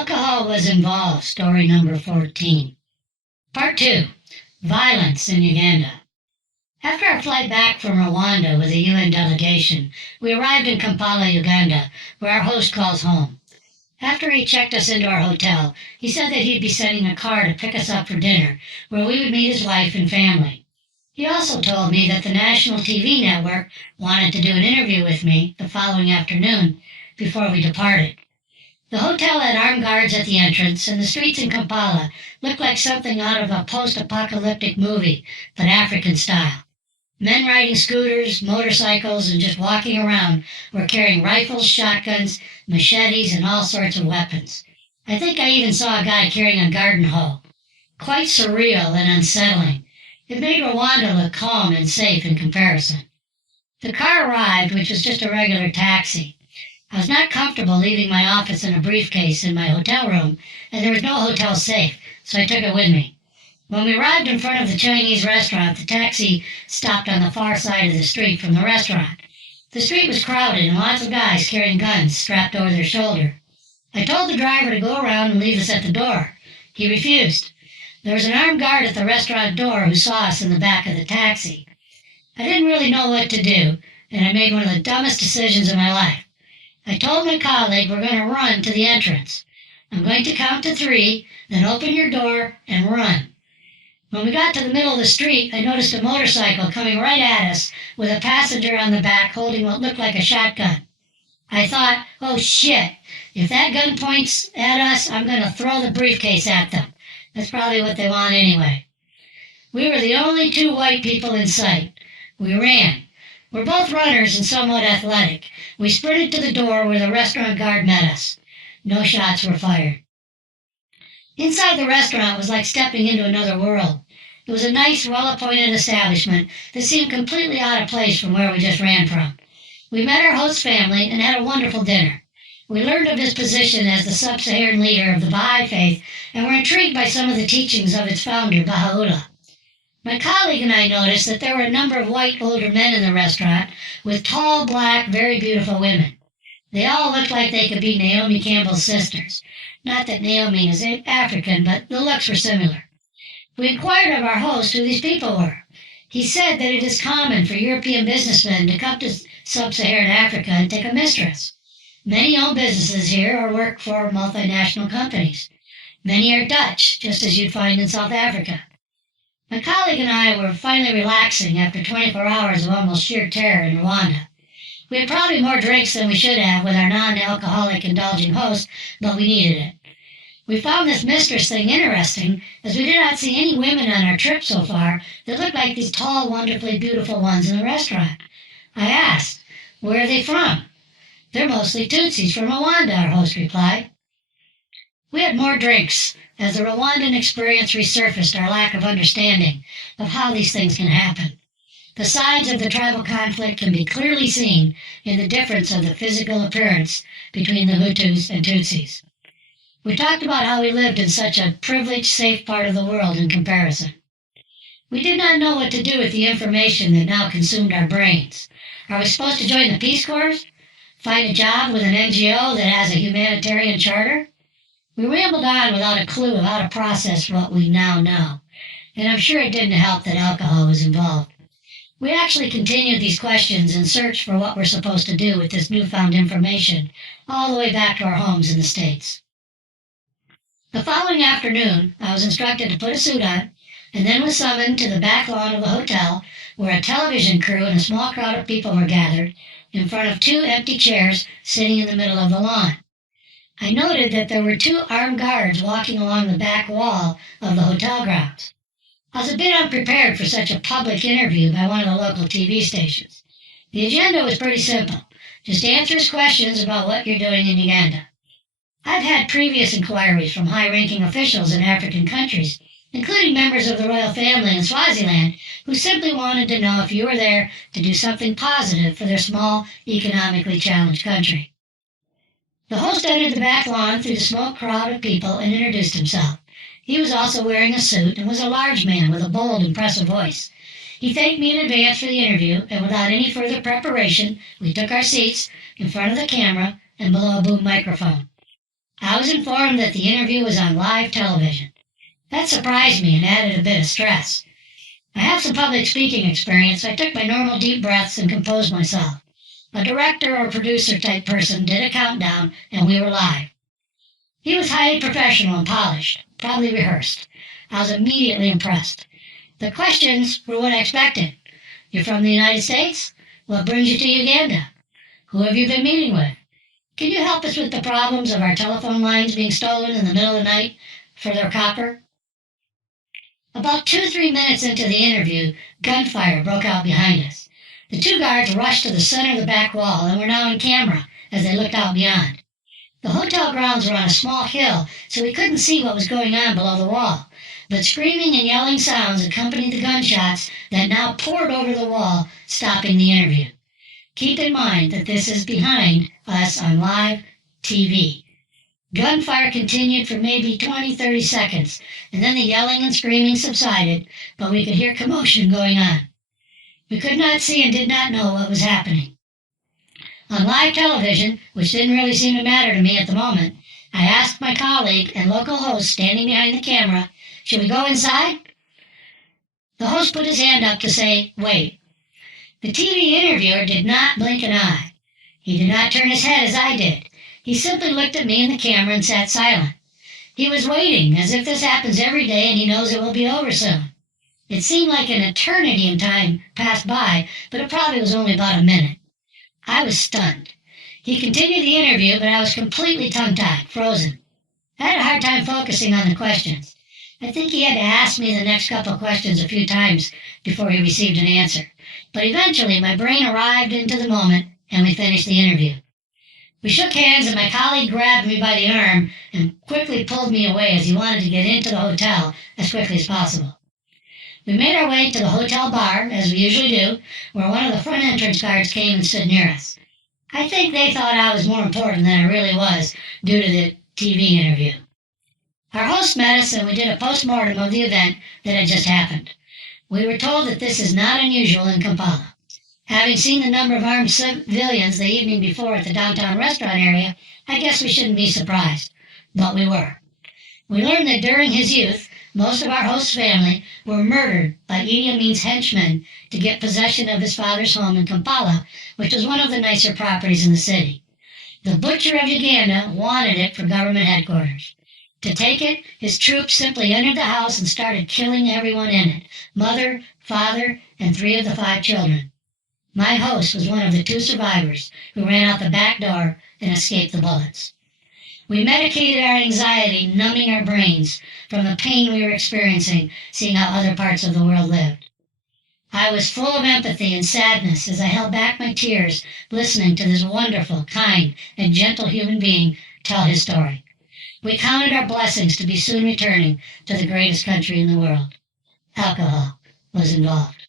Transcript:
Alcohol was involved, story number 14. Part 2. Violence in Uganda. After our flight back from Rwanda with a UN delegation, we arrived in Kampala, Uganda, where our host calls home. After he checked us into our hotel, he said that he'd be sending a car to pick us up for dinner, where we would meet his wife and family. He also told me that the national TV network wanted to do an interview with me the following afternoon before we departed. The hotel had armed guards at the entrance, and the streets in Kampala looked like something out of a post-apocalyptic movie, but African style. Men riding scooters, motorcycles, and just walking around were carrying rifles, shotguns, machetes, and all sorts of weapons. I think I even saw a guy carrying a garden hoe. Quite surreal and unsettling. It made Rwanda look calm and safe in comparison. The car arrived, which was just a regular taxi. I was not comfortable leaving my office in a briefcase in my hotel room, and there was no hotel safe, so I took it with me. When we arrived in front of the Chinese restaurant, the taxi stopped on the far side of the street from the restaurant. The street was crowded, and lots of guys carrying guns strapped over their shoulder. I told the driver to go around and leave us at the door. He refused. There was an armed guard at the restaurant door who saw us in the back of the taxi. I didn't really know what to do, and I made one of the dumbest decisions of my life. I told my colleague we're going to run to the entrance. I'm going to count to 3, then open your door and run. When we got to the middle of the street, I noticed a motorcycle coming right at us with a passenger on the back holding what looked like a shotgun. I thought, oh shit, if that gun points at us, I'm going to throw the briefcase at them. That's probably what they want anyway. We were the only 2 white people in sight. We ran. We're both runners and somewhat athletic. We sprinted to the door where the restaurant guard met us. No shots were fired. Inside the restaurant was like stepping into another world. It was a nice, well-appointed establishment that seemed completely out of place from where we just ran from. We met our host's family and had a wonderful dinner. We learned of his position as the sub-Saharan leader of the Baha'i faith and were intrigued by some of the teachings of its founder, Baha'u'llah. My colleague and I noticed that there were a number of white older men in the restaurant with tall, black, very beautiful women. They all looked like they could be Naomi Campbell's sisters. Not that Naomi is African, but the looks were similar. We inquired of our host who these people were. He said that it is common for European businessmen to come to sub-Saharan Africa and take a mistress. Many own businesses here or work for multinational companies. Many are Dutch, just as you'd find in South Africa. My colleague and I were finally relaxing after 24 hours of almost sheer terror in Rwanda. We had probably more drinks than we should have with our non-alcoholic indulging host, but we needed it. We found this mistress thing interesting, as we did not see any women on our trip so far that looked like these tall, wonderfully beautiful ones in the restaurant. I asked, where are they from? They're mostly Tutsis from Rwanda, our host replied. We had more drinks, as the Rwandan experience resurfaced our lack of understanding of how these things can happen. The signs of the tribal conflict can be clearly seen in the difference of the physical appearance between the Hutus and Tutsis. We talked about how we lived in such a privileged, safe part of the world in comparison. We did not know what to do with the information that now consumed our brains. Are we supposed to join the Peace Corps? Find a job with an NGO that has a humanitarian charter? We rambled on without a clue of how to process what we now know, and I'm sure it didn't help that alcohol was involved. We actually continued these questions and searched for what we're supposed to do with this newfound information all the way back to our homes in the States. The following afternoon, I was instructed to put a suit on, and then was summoned to the back lawn of the hotel where a television crew and a small crowd of people were gathered in front of 2 empty chairs sitting in the middle of the lawn. I noted that there were 2 armed guards walking along the back wall of the hotel grounds. I was a bit unprepared for such a public interview by one of the local TV stations. The agenda was pretty simple. Just answer his questions about what you're doing in Uganda. I've had previous inquiries from high-ranking officials in African countries, including members of the royal family in Swaziland, who simply wanted to know if you were there to do something positive for their small, economically challenged country. The host entered the back lawn through the small crowd of people and introduced himself. He was also wearing a suit and was a large man with a bold, impressive voice. He thanked me in advance for the interview, and without any further preparation, we took our seats in front of the camera and below a boom microphone. I was informed that the interview was on live television. That surprised me and added a bit of stress. I have some public speaking experience. I took my normal deep breaths and composed myself. A director or producer type person did a countdown, and we were live. He was highly professional and polished, probably rehearsed. I was immediately impressed. The questions were what I expected. You're from the United States? What brings you to Uganda? Who have you been meeting with? Can you help us with the problems of our telephone lines being stolen in the middle of the night for their copper? About 2 or 3 minutes into the interview, gunfire broke out behind us. The two guards rushed to the center of the back wall and were now in camera as they looked out beyond. The hotel grounds were on a small hill, so we couldn't see what was going on below the wall, but screaming and yelling sounds accompanied the gunshots that now poured over the wall, stopping the interview. Keep in mind that this is behind us on live TV. Gunfire continued for maybe 20-30 seconds, and then the yelling and screaming subsided, but we could hear commotion going on. We could not see and did not know what was happening. On live television, which didn't really seem to matter to me at the moment, I asked my colleague and local host standing behind the camera, "Should we go inside?" The host put his hand up to say, "Wait." The TV interviewer did not blink an eye. He did not turn his head as I did. He simply looked at me and the camera and sat silent. He was waiting, as if this happens every day and he knows it will be over soon. It seemed like an eternity in time passed by, but it probably was only about a minute. I was stunned. He continued the interview, but I was completely tongue-tied, frozen. I had a hard time focusing on the questions. I think he had to ask me the next couple of questions a few times before he received an answer. But eventually my brain arrived into the moment and we finished the interview. We shook hands and my colleague grabbed me by the arm and quickly pulled me away as he wanted to get into the hotel as quickly as possible. We made our way to the hotel bar, as we usually do, where one of the front entrance guards came and stood near us. I think they thought I was more important than I really was due to the TV interview. Our host met us and we did a post-mortem of the event that had just happened. We were told that this is not unusual in Kampala. Having seen the number of armed civilians the evening before at the downtown restaurant area, I guess we shouldn't be surprised. But we were. We learned that during his youth, most of our host's family were murdered by Idi Amin's henchmen to get possession of his father's home in Kampala, which was one of the nicer properties in the city. The butcher of Uganda wanted it for government headquarters. To take it, his troops simply entered the house and started killing everyone in it, mother, father, and 3 of the 5 children. My host was one of the 2 survivors who ran out the back door and escaped the bullets. We medicated our anxiety, numbing our brains from the pain we were experiencing, seeing how other parts of the world lived. I was full of empathy and sadness as I held back my tears, listening to this wonderful, kind, and gentle human being tell his story. We counted our blessings to be soon returning to the greatest country in the world. Alcohol was involved.